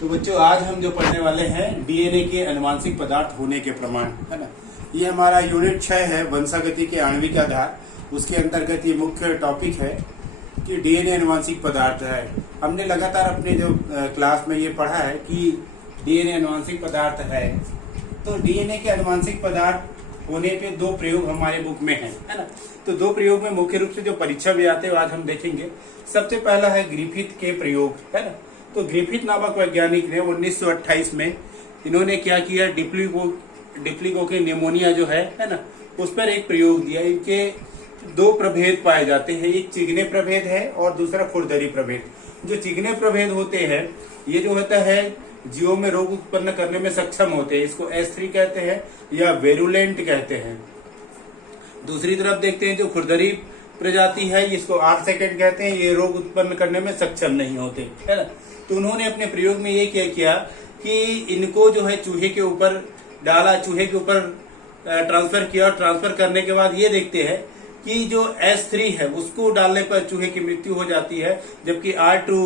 तो बच्चों आज हम जो पढ़ने वाले हैं डीएनए के अनुवांशिक पदार्थ होने के प्रमाण, है ना। ये हमारा यूनिट 6 है, वंशागति के आणविक आधार। उसके अंतर्गत ये मुख्य टॉपिक है कि डीएनए अनुवांशिक पदार्थ है। हमने लगातार अपने जो क्लास में ये पढ़ा है कि डीएनए अनुवांशिक पदार्थ है। तो डीएनए के अनुवांशिक पदार्थ होने पे दो प्रयोग हमारे बुक में है ना। तो दो प्रयोग में मुख्य रूप से जो परीक्षा में आते हैं आज हम देखेंगे। सबसे पहला है ग्रिफिथ के प्रयोग, है ना। तो ग्रिफिथ नामक वैज्ञानिक ने 1928 में इन्होंने क्या किया, डिप्लीगो के निमोनिया जो है ना, उस पर एक प्रयोग दिया। इनके दो प्रभेद पाए जाते हैं, एक चिकने प्रभेद है और दूसरा खुरदरी प्रभेद। जो चिकने प्रभेद होते हैं ये जो होता है जीवों में रोग उत्पन्न करने में सक्षम होते हैं, इसको S3 कहते हैं या वेरुलेंट कहते हैं। दूसरी तरफ देखते हैं जो खुरदरी प्रजाति है इसको R सेकेंड कहते हैं, ये रोग उत्पन्न करने में सक्षम नहीं होते, है ना। तो उन्होंने अपने प्रयोग में ये क्या किया कि इनको जो है चूहे के ऊपर डाला, चूहे के ऊपर ट्रांसफर किया और ट्रांसफर करने के बाद ये देखते हैं कि जो S3 है उसको डालने पर चूहे की मृत्यु हो जाती है, जबकि R2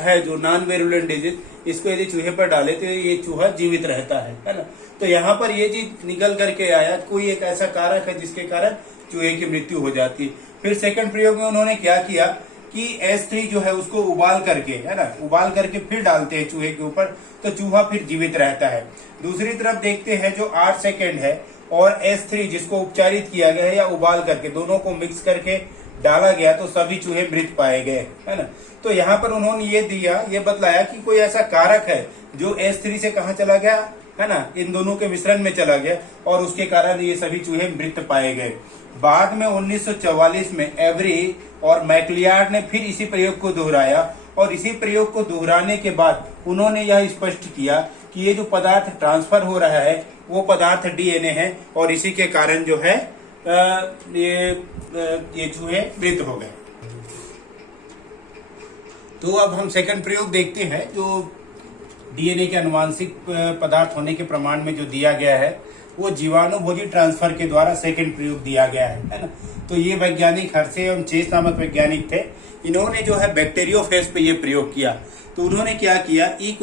है जो नॉन वेरुलेंट डिजीज, इसको यदि चूहे पर डाले तो ये चूहा जीवित रहता है ना। तो यहाँ पर ये चीज निकल करके आया, कोई एक ऐसा कारक है जिसके कारण चूहे की मृत्यु हो जाती है। फिर सेकंड प्रयोग में उन्होंने क्या किया कि S3 जो है उसको उबाल करके, है ना, उबाल करके फिर डालते हैं चूहे के ऊपर, तो चूहा फिर जीवित रहता है। दूसरी तरफ देखते हैं जो R सेकेंड है और S3 जिसको उपचारित किया गया है या उबाल करके, दोनों को मिक्स करके डाला गया तो सभी चूहे मृत पाए गए, है ना। तो यहाँ पर उन्होंने ये बतलाया कि कोई ऐसा कारक है जो S3 से कहाँ चला गया, है ना, इन दोनों के मिश्रण में चला गया और उसके कारण ये सभी चूहे मृत पाए गए। बाद में 1944 में एवरी और मैक्लियार्ड ने फिर इसी प्रयोग को दोहराया और इसी प्रयोग को दोहराने के बाद उन्होंने यह स्पष्ट किया कि ये जो पदार्थ ट्रांसफर हो रहा है वो पदार्थ डीएनए है और इसी के कारण जो है ये चूहे मृत हो गए। तो अब हम सेकंड प्रयोग देखते हैं जो डीएनए के अनुवांशिक पदार्थ होने के प्रमाण में जो दिया गया है वो जीवाणुभोजी ट्रांसफर के द्वारा सेकंड प्रयोग दिया गया है ना। तो ये वैज्ञानिक हर्शे एवं चेस नामक वैज्ञानिक थे। इन्होंने जो है बैक्टीरियोफेज पे ये प्रयोग किया। तो उन्होंने क्या किया, ई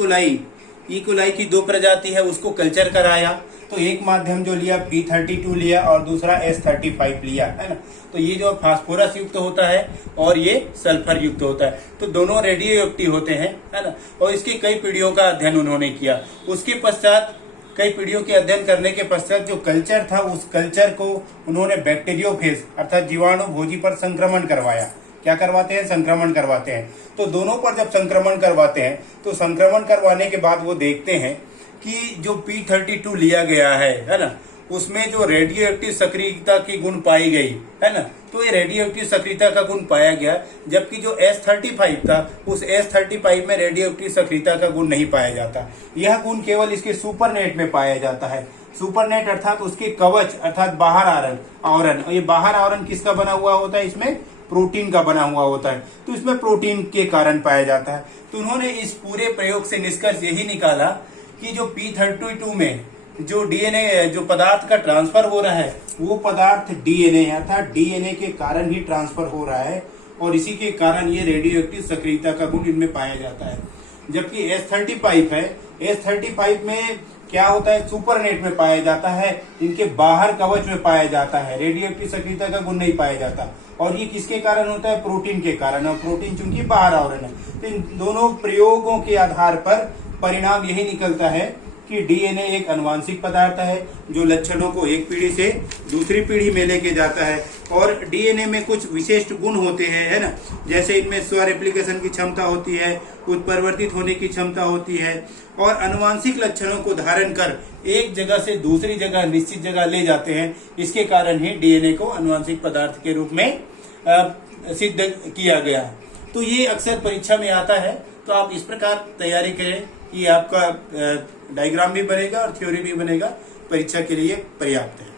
की दो प्रजाति है उसको कल्चर कराया। तो एक माध्यम जो लिया P32 लिया और दूसरा S35 लिया, है ना। तो ये जो फास्फोरस युक्त होता है और ये सल्फर युक्त होता है, तो दोनों रेडियो एक्टिव होते हैं, है ना। और इसकी कई पीढ़ियों का अध्ययन उन्होंने किया। उसके पश्चात कई पीढ़ियों के अध्ययन करने के पश्चात जो कल्चर था उस कल्चर को उन्होंने बैक्टीरियोफेज अर्थात जीवाणु भोजी पर संक्रमण करवाया। क्या करवाते हैं, संक्रमण करवाते हैं। तो दोनों पर जब संक्रमण करवाते हैं तो संक्रमण करवाने के बाद वो देखते हैं कि जो P32 लिया गया है ना, उसमें जो रेडियो एक्टिव सक्रियता की गुण पाई गई, है ना। तो ये रेडियो एक्टिव सक्रियता का गुण पाया गया, जबकि जो S35 था उस S35 में रेडियो एक्टिव सक्रियता का गुण नहीं पाया जाता। यह गुण केवल इसके सुपरनेट में पाया जाता है। सुपरनेट अर्थात उसके कवच अर्थात बाहर आवरण। और ये बाहर आवरण किसका बना हुआ होता है, इसमें प्रोटीन का बना हुआ होता है। तो इसमें प्रोटीन के कारण पाया जाता है। तो उन्होंने इस पूरे प्रयोग से निष्कर्ष यही निकाला कि जो P32 में जो डीएनए जो पदार्थ का ट्रांसफर हो रहा है वो पदार्थ डीएनए है, अर्थात डीएनए के कारण ही ट्रांसफर हो रहा है और इसी के कारण ये रेडियो एक्टिव सक्रियता का गुण इनमें पाया जाता है। जबकि S35 है, S35 में क्या होता है, सुपरनेट में पाया जाता है, इनके बाहर कवच में पाया जाता है, रेडियो एक्टिव सक्रियता का गुण नहीं पाया जाता। और ये किसके कारण होता है, प्रोटीन के कारण, और प्रोटीन चूंकि बाहर आवरण है। तो इन दोनों प्रयोगों के आधार पर परिणाम यही निकलता है कि डीएनए एक अनुवांशिक पदार्थ है जो लक्षणों को एक पीढ़ी से दूसरी पीढ़ी में लेके जाता है। और डीएनए में कुछ विशिष्ट गुण होते हैं, है ना, जैसे इनमें स्व रेप्लिकेशन की क्षमता होती है, उत्परिवर्तित होने की क्षमता होती है और अनुवांशिक लक्षणों को धारण कर एक जगह से दूसरी जगह निश्चित जगह ले जाते हैं। इसके कारण ही डीएनए को अनुवांशिक पदार्थ के रूप में सिद्ध किया गया है। तो ये अक्सर परीक्षा में आता है, तो आप इस प्रकार तैयारी करें कि आपका डायग्राम भी बनेगा और थ्योरी भी बनेगा, परीक्षा के लिए पर्याप्त है।